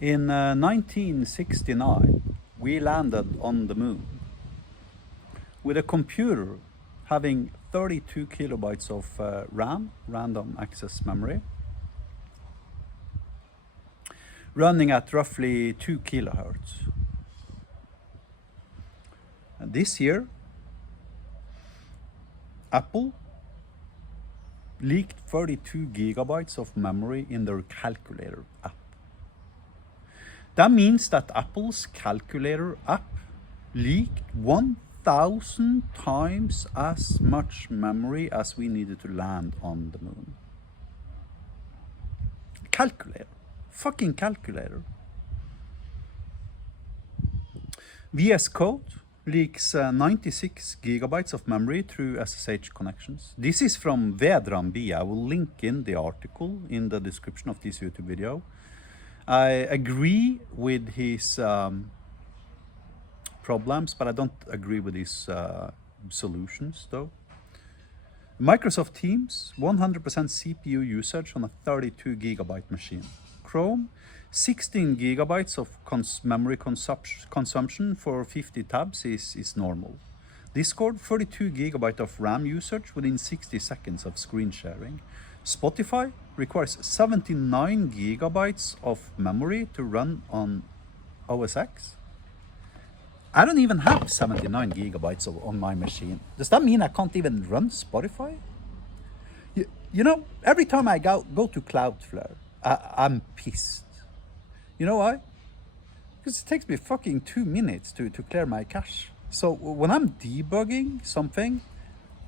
In 1969, we landed on the moon with a computer having 32 kilobytes of RAM, random access memory, running at roughly 2 kilohertz. And this year, Apple leaked 32 gigabytes of memory in their calculator app. That means that Apple's calculator app leaked 1,000 times as much memory as we needed to land on the moon. Calculator. Fucking calculator. VS Code leaks 96 gigabytes of memory through SSH connections. This is from Vedran B. I will link in the article in the description of this YouTube video. I agree with his problems, but I don't agree with his solutions though. Microsoft Teams, 100% CPU usage on a 32 gigabyte machine. Chrome, 16 gigabytes of memory consumption for 50 tabs is normal. Discord, 32 gigabyte of RAM usage within 60 seconds of screen sharing. Spotify requires 79 gigabytes of memory to run on OS X. I don't even have 79 gigabytes on my machine. Does that mean I can't even run Spotify? You know, every time I go to Cloudflare, I'm pissed. You know why? Because it takes me fucking 2 minutes to clear my cache. So when I'm debugging something,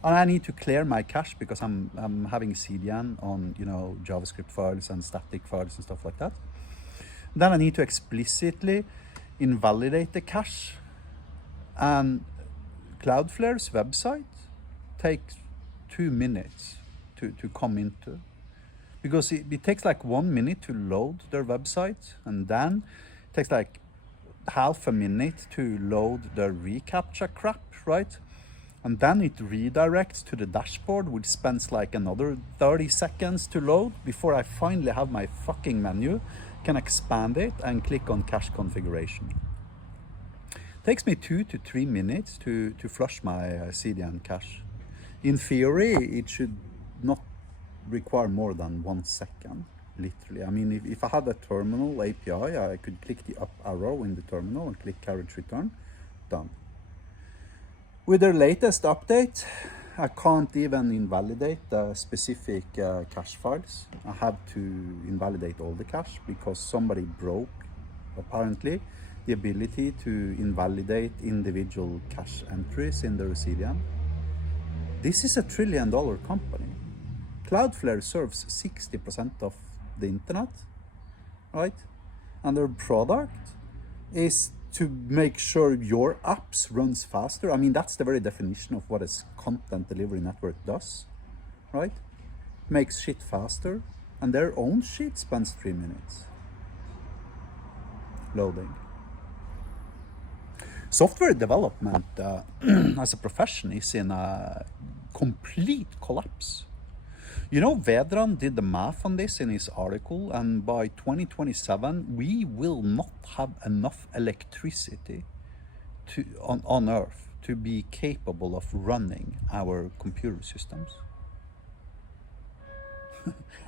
and I need to clear my cache because I'm having CDN on, you know, JavaScript files and static files and stuff like that, then I need to explicitly invalidate the cache. And Cloudflare's website takes 2 minutes to come into, because it takes like 1 minute to load their website, and then it takes like half a minute to load the reCAPTCHA crap, right? And then it redirects to the dashboard, which spends like another 30 seconds to load before I finally have my fucking menu, can expand it and click on cache configuration. Takes me 2 to 3 minutes to flush my CDN cache. In theory, it should not require more than 1 second, literally. I mean, if I had a terminal API, I could click the up arrow in the terminal and click carriage return, done. With their latest update, I can't even invalidate the specific cache files. I have to invalidate all the cache because somebody broke, apparently, the ability to invalidate individual cache entries in the CDN. This is $1 trillion company. Cloudflare serves 60% of the internet, right? And their product is to make sure your apps runs faster. I mean, that's the very definition of what a content delivery network does, right? Makes shit faster, and their own shit spends 3 minutes loading. Software development as a profession is in a complete collapse. You know, Vedran did the math on this in his article, and by 2027, we will not have enough electricity on Earth to be capable of running our computer systems.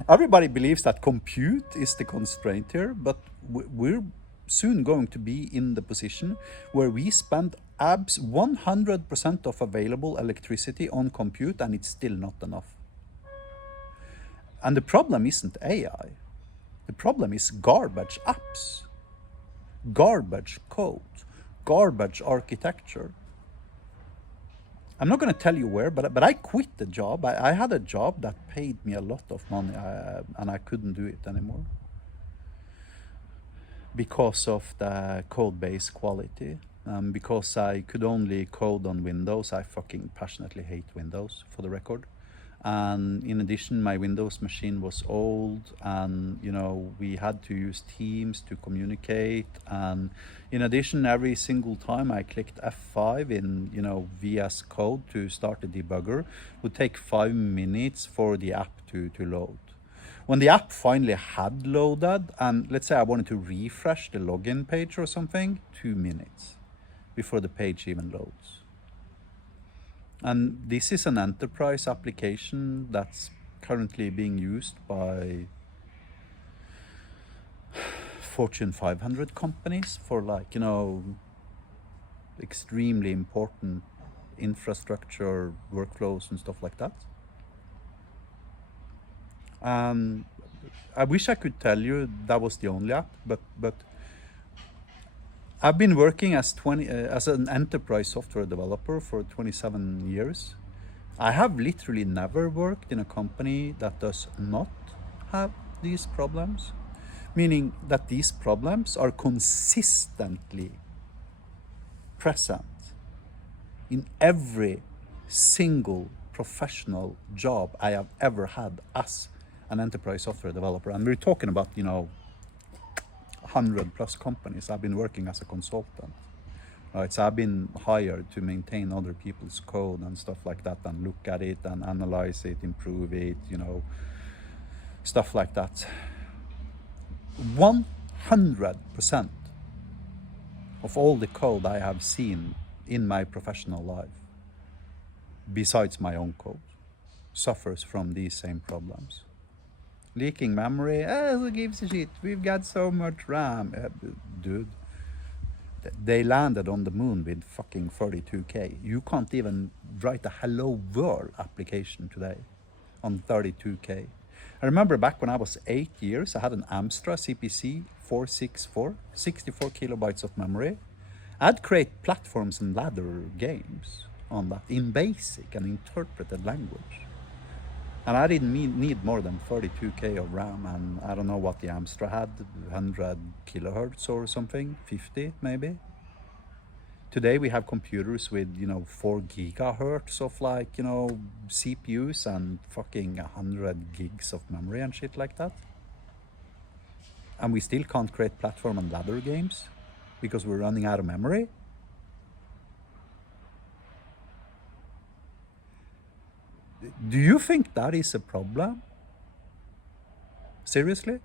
Everybody believes that compute is the constraint here, but we're soon going to be in the position where we spend 100% of available electricity on compute, and it's still not enough. And the problem isn't AI. The problem is garbage apps, garbage code, garbage architecture. I'm not going to tell you where, but I quit the job. I had a job that paid me a lot of money, and I couldn't do it anymore because of the code base quality. Because I could only code on Windows. I fucking passionately hate Windows, for the record. And in addition, my Windows machine was old, and you know, we had to use Teams to communicate. And in addition, every single time I clicked F5 in, you know, VS Code to start the debugger, would take 5 minutes for the app to load. When the app finally had loaded, and let's say I wanted to refresh the login page or something, 2 minutes before the page even loads. And this is an enterprise application that's currently being used by Fortune 500 companies for, like, you know, extremely important infrastructure workflows and stuff like that. I wish I could tell you that was the only app, but I've been working as an enterprise software developer for 27 years. I have literally never worked in a company that does not have these problems, meaning that these problems are consistently present in every single professional job I have ever had as an enterprise software developer. And we're talking about, you know, 100+ companies I've been working as a consultant. Right, so I've been hired to maintain other people's code and stuff like that, and look at it and analyze it, improve it, you know, stuff like that. 100% of all the code I have seen in my professional life, besides my own code, suffers from these same problems. Leaking memory, who gives a shit? We've got so much RAM. Dude, they landed on the moon with fucking 32K. You can't even write a hello world application today on 32K. I remember back when I was 8 years, I had an Amstrad CPC 464, 64 kilobytes of memory. I'd create platforms and ladder games on that in basic and interpreted language. And I didn't need more than 32K of RAM, and I don't know what the Amstrad had, 100 kilohertz or something, 50 maybe. Today we have computers with, you know, 4 gigahertz of, like, you know, CPUs and fucking 100 gigs of memory and shit like that. And we still can't create platform and ladder games because we're running out of memory. Do you think that is a problem? Seriously?